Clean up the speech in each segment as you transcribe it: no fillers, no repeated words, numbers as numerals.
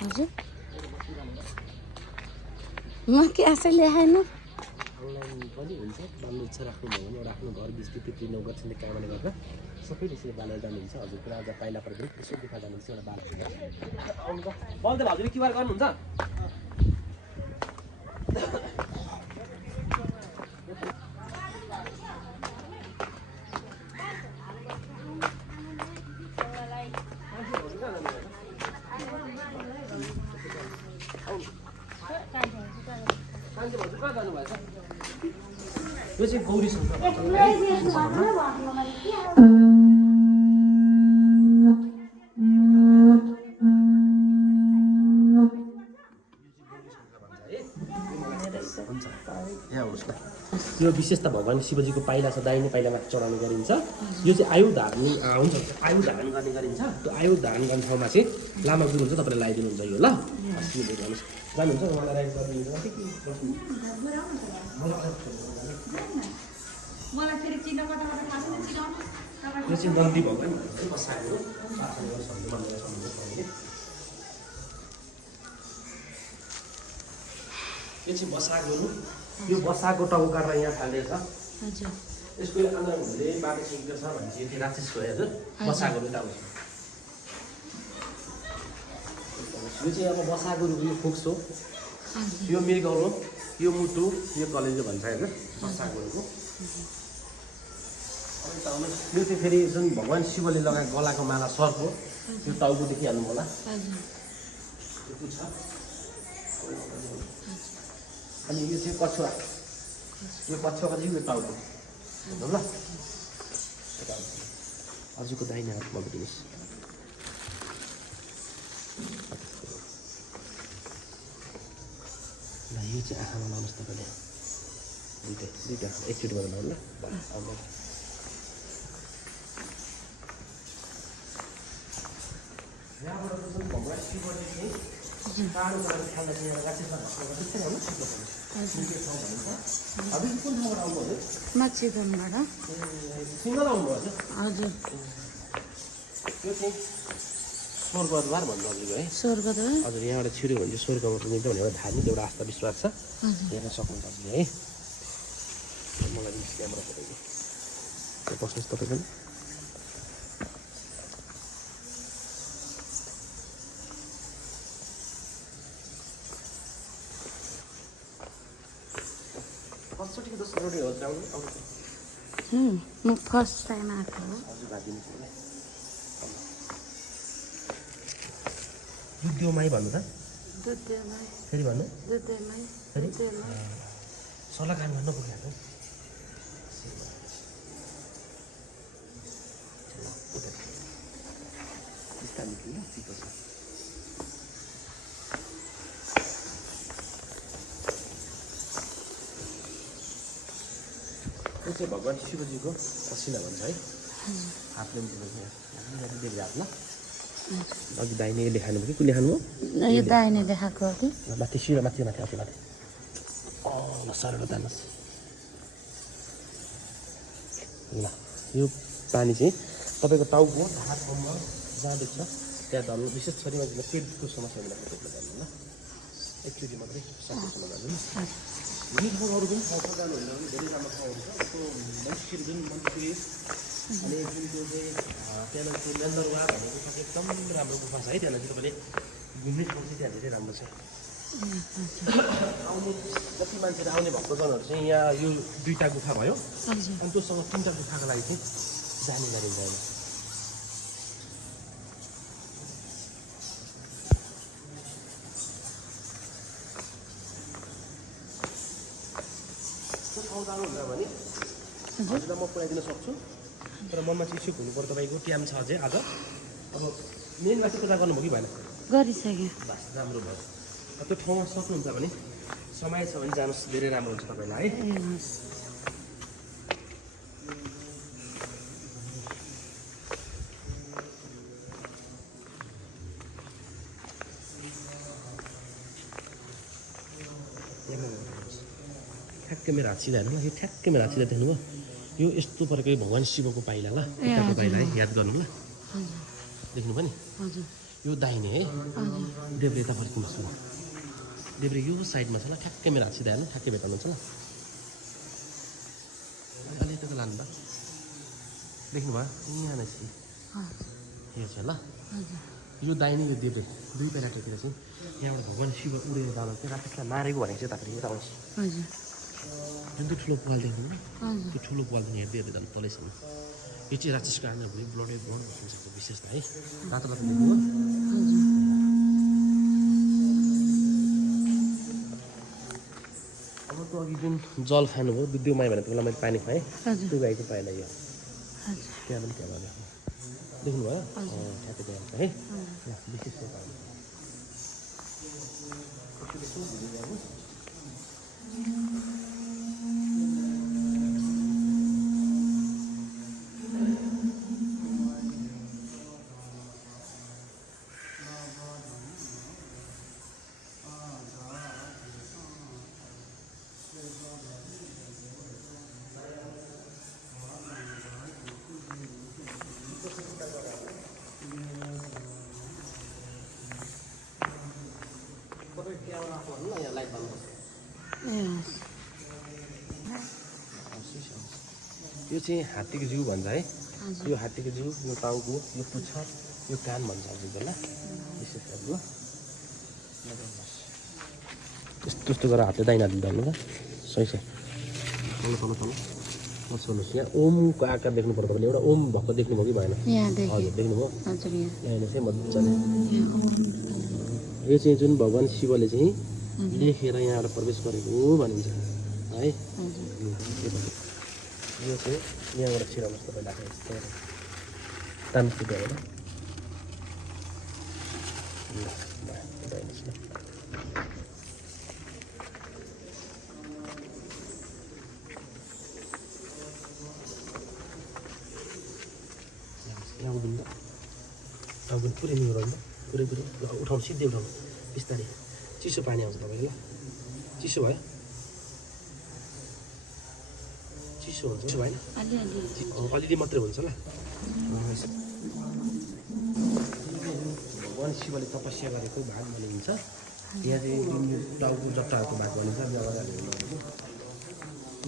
हजुर म के आशा ल्याएन अनलाइन पनि हुन्छ बाल्ने इच्छा राख्नुभयो भने एउटा आफ्नो घर बिस्ती त्यति नगर्छन् कामले गर्दा सबैले यसरी बालेर जानुहुन्छ हजुरको आज पाइला परेर पनि यसो देखा जानुहुन्छ एउटा बाल बल त हजुरले क्युआर गर्नुहुन्छ यो चाहिँ गौरी शङ्कर यो विशेषता भगवान् शिवजीको पाइला छ दाहिने पाइलामा चढाउने गरिन्छ यो चाहिँ आयु धारण हुन्छ आयु धारण गर्ने गरिन्छ त्यो आयु धारण गर्ने ठाउँमा चाहिँ लामा गुरु हुन्छ तपाईँले लगाइदिनुहुन्छ यो ल जानुहुन्छ उहाँलाई राइड गरिदिनुहुन्छ यो चाहिँ नन्दी भगवान् बसाएको यो चाहिँ बसाएको यो बसाएको टाउको काटेर यहाँ थालेको छ यसको आन्द्रा हुँदै बाटो सिक्दो छ भने चाहिँ त्यो राक्षस गयो हजुर बसाएको टाउको यो चाहिँ अब बसाएको यो फोक्स हो यो मृगौल हो यो मुटु यो कलेजो भन्छ होइन बसागोको यो चाहिँ फेरि जुन भगवान् शिवले लगाएको गलाको माला सर्प हो यो टाउको देखिहाल्नु होला अनि यो चाहिँ कछुवा यो कछुवा चाहिँ यो टाउको ल हजुरको दाहिने हात बगिदिनुहोस् ल यो चाहिँ आँखामा लाउनुहोस् तपाईँले दुईवटा एकचोटि गरेर लाउनु ल यहाँबाट जुन भगवान् शिवले चाहिँ टाढो टाढो खाँदा चाहिँ राक्षसमा भस्म गर्दै होइन हजुर कुन ठाउँबाट आउनुभयो माछिगमबाट सिङ्गल आउनुभयो हजुर यो चाहिँ स्वर्गद्वार भन्नु हजुर है स्वर्गद्वार हजुर यहाँबाट छिर्यो भने चाहिँ स्वर्गमा पुगिन्छ भनेर एउटा धार्मिक एउटा आस्था विश्वास छ हेर्न सक्नुहुन्छ हजुरले है मलाई दिनुहोस् क्यामेरा तपाईँको बस्नुहोस् तपाईँ पनि फर्स्टचोटिको दोस्रो रोटी हो म फर्स्ट टाइम आएको हो हजुर दुधदेवमाई भन्नु त फेरि भन्नु फेरि सल्लाह काम गर्न पुगिहाल्नु यो चाहिँ भगवान् शिवजीको पसिना भन्छ है हातले देवी हात ल अघि दाहिने लेखानु कि को लेखानु यो दाहिने देखाएको हो कि माथि शिर माथि माथि अझै माथि ल सरल जानुहोस् ल यो पानी चाहिँ तपाईँको टाउको ढाड कम्मर जहाँ देख्छ त्यहाँ धर्नु विशेष शरीरमा पेटको समस्या हुँदा पेटमा जानु ल एकचोटि मात्रै सकेसम्म जानु यी ठाउँहरू पनि ठाउँ जानुहुन्छ भने धेरै राम्रो ठाउँहरू छ यस्तो मन्सिर जुन मन्सिर अनि जुन त्यो चाहिँ त्यहाँनिर त्यो मेन्दरवा भन्ने गुफा चाहिँ एकदम राम्रो गुफा छ है त्यहाँनिर चाहिँ तपाईँले घुम्ने ठाउँ चाहिँ त्यहाँ धेरै राम्रो छ आउने जति मान्छेहरू आउने भक्तजनहरू चाहिँ यहाँ यो दुईवटा गुफा भयो अनि त्योसँग तिनवटा गुफाको लागि चाहिँ जाने गरिन्छ होइन ठाउँ जानुहुन्छ भने हजुरलाई म पुऱ्याइदिन सक्छु तर ममा चाहिँ इच्छुक हुनु पर्यो तपाईँको टाइम छ अझै आज अब मेनमा चाहिँ पूजा गर्नुभयो कि भएन गरिसक्यो बस राम्रो भयो त्यो ठाउँमा सक्नुहुन्छ भने समय छ भने जानुहोस् धेरै राम्रो हुन्छ तपाईँलाई है ठ्याक्कै मेरो हात सिधा हेर्नु ल यो ठ्याक्कै मेरो हात सिधा देख्नुभयो यो यस्तो प्रकारको भगवान् शिवको पाइला ल यताको पाइला है याद गर्नु ल देख्नु पनि यो दाहिने है देब्रे यता फर्किनुहोस् ल देब्रे यो साइडमा छ ल ठ्याक्कै मेरो हात सिधा हेर्नु ठ्याक्कै भेटाउनुहुन्छ ल अलि यता लानु भयो देख्नुभयो यहाँ नै यो छ ल यो दाहिने यो देब्रे दुई पैलाटोतिर चाहिँ यहाँबाट भगवान् शिव उडेर जाँदा चाहिँ राकेशलाई मारेको भनेको चाहिँ यतापट्टि यता आउँछ जुन त्यो ठुलो पाल देख्नु त्यो ठुलो पालदेखि हेर्दै हेर्दै जानु तलैसम्म यो चाहिँ राक्षसको आँगन भने ब्लडै ब्लड भनिसकेको विशेषता है रातो रातो देख्नु अब त्यो अघि जुन जल खानुभयो दुधमा भने त्यसलाई मैले पानी खुवाएँ त्यो गाईको पाइला यो त्यहाँ पनि त्यहाँ देख्नुभयो ठ्याक्कै त्यहाँ है विशेष यो चाहिँ हात्तीको जिउ भन्छ है यो हात्तीको जिउ यो टाउको यो पुच्छर यो कान भन्छ ल विशेष गरी यस्तो यस्तो गरेर हातले दाहिना हाल्नु ल सही छ तल तल तल सुन्नुहोस् यहाँ ओमको आकार देख्नु पर्छ तपाईँले एउटा ओम भएको देख्नुभयो कि भएन हजुर देख्नुभयो यहाँ चाहिँ मजाले यो चाहिँ जुन भगवान् शिवले चाहिँ लेखेर यहाँबाट प्रवेश गरेको भनिन्छ है यो चाहिँ यहाँबाट छिराउनुहोस् तपाईँले आएको यस्तो तान्छु गएर यहाँ आउँदैन आउँदैन पुरै निहुराउनु पुरै पुरै उठाउनु सिधै उठाउनु बिस्तारै चिसो पानी आउँछ तपाईँको ल चिसो भयो चिसो हुन्छ चिसो भएन अलिअलि मात्रै हुन्छ ल भगवान् शिवले तपस्या गरेको भाग भनिन्छ यहाँ चाहिँ जुन यो टाउको जट्टाहरूको भाग भनिन्छ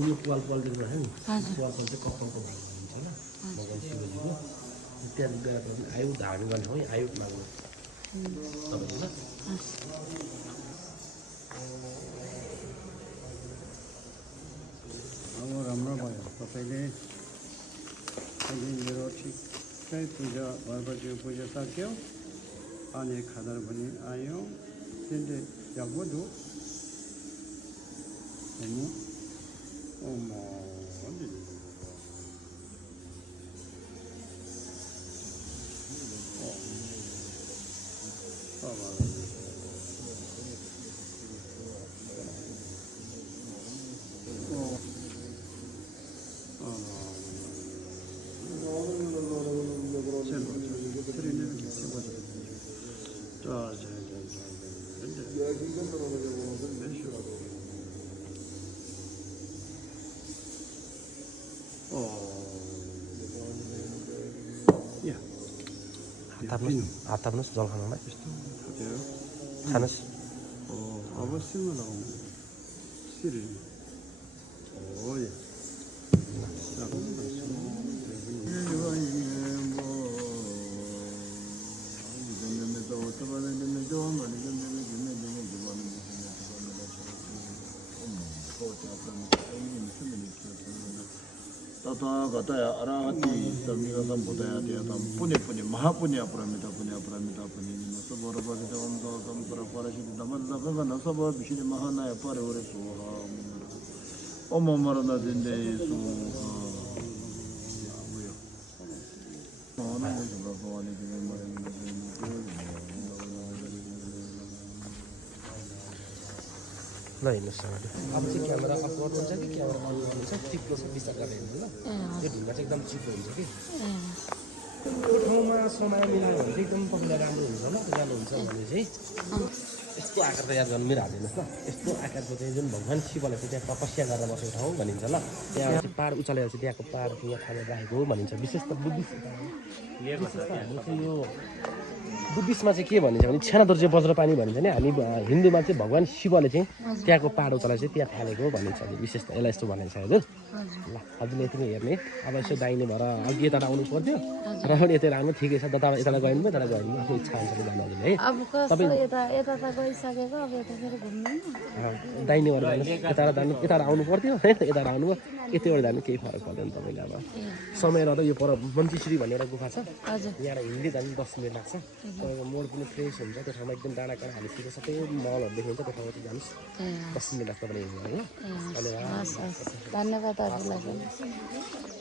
यो पाल पाल देख्नु भयो नि पाल पाल चाहिँ कपालको भाग भनिन्छ ल भगवान् शिवजीको त्यहाँ गएपछि आयु धारण गर्ने हो आयु माग्नु तपाईँले ल अब राम्रो भयो तपाईँले अहिले मेरो ठिकै पूजा भएपछि पूजा सक्यो अनि खाना पनि आयो त्यसले जाबोधु हात थाप्नुहोस् जल खानुलाई खानुहोस् अवश्य लगाउनु सिरी तथागतया अराहति तमिगतं बुद्धयादियतं पुण्य पुण्य महापुण्य अपरामिता पुण्य अपरामिता पुण्य सबोरपरितवं तम परपरसिद्धि दमल्लभवन सब विषय महानाय परवरे सोहा ओम मरण दिंदे सोहा महानाय भगवान के मरण ल हेर्नुहोस् अब चाहिँ क्यामेरा अफ गर्नुहुन्छ कि क्यामेरा अन गर्नुहुन्छ चिप्लो छ विचार गरेर हेर्नु ल यो ढुङ्गा चाहिँ एकदम चिप्लो हुन्छ कि त्यो ठाउँमा समय मिलायो भने चाहिँ एकदम तपाईँलाई राम्रो हुन्छ ल जानुहुन्छ भने चाहिँ यस्तो आकार त याद गर्नु मेरो हात हेर्नुहोस् ल यस्तो आकारको चाहिँ जुन भगवान् शिवले चाहिँ त्यहाँ तपस्या गरेर बसेको ठाउँ भनिन्छ ल त्यहाँ चाहिँ पाहाड उचालेपछि त्यहाँको पाहाड यहाँ थालेर राखेको हो भनिन्छ विशेष त बुद्धिस्ट हाम्रो चाहिँ यो बुद्धिस्टमा चाहिँ के भनिन्छ भने छ्यानादुर्जे वज्रपानी भनिन्छ नि हामी हिन्दूमा चाहिँ भगवान् शिवले चाहिँ त्यहाँको पाहाड उचालेर चाहिँ त्यहाँ थालेको हो भनिन्छ विशेष त यसलाई यस्तो भनिन्छ हजुर ल हजुरले यति नै हेर्ने अब यसो दाहिने भएर अघि यता आउनु पर्थ्यो र पनि यता आउनु ठिकै छ यता यता गयो भने यता गयो आफ्नो इच्छा अनुसार जानु हजुरले है अब कस्तो यता यता त गइसकेको अब यता फेरि घुम्नु दाहिने भएर जानु यता आउनु पर्थ्यो है त यता आउनु यतिबाट जानु केही फरक पर्दैन तपाईँले अब समय रहँदा यो पर मन्तीश्री भन्ने एउटा गुफा छ हजुर यहाँबाट हिँड्दै जानु 10 मिनट लाग्छ तपाईँको मोड पनि फ्रेस हुन्छ त्यो ठाउँमा एकदम डाँडा काँडा हालिसकेको सबै मलहरू देखिन्छ त्यो ठाउँमा चाहिँ जानुहोस् 10 मिनट लाग्छ तपाईँले हिँड्नु होइन हस् हस् धन्यवाद हजुरलाई पनि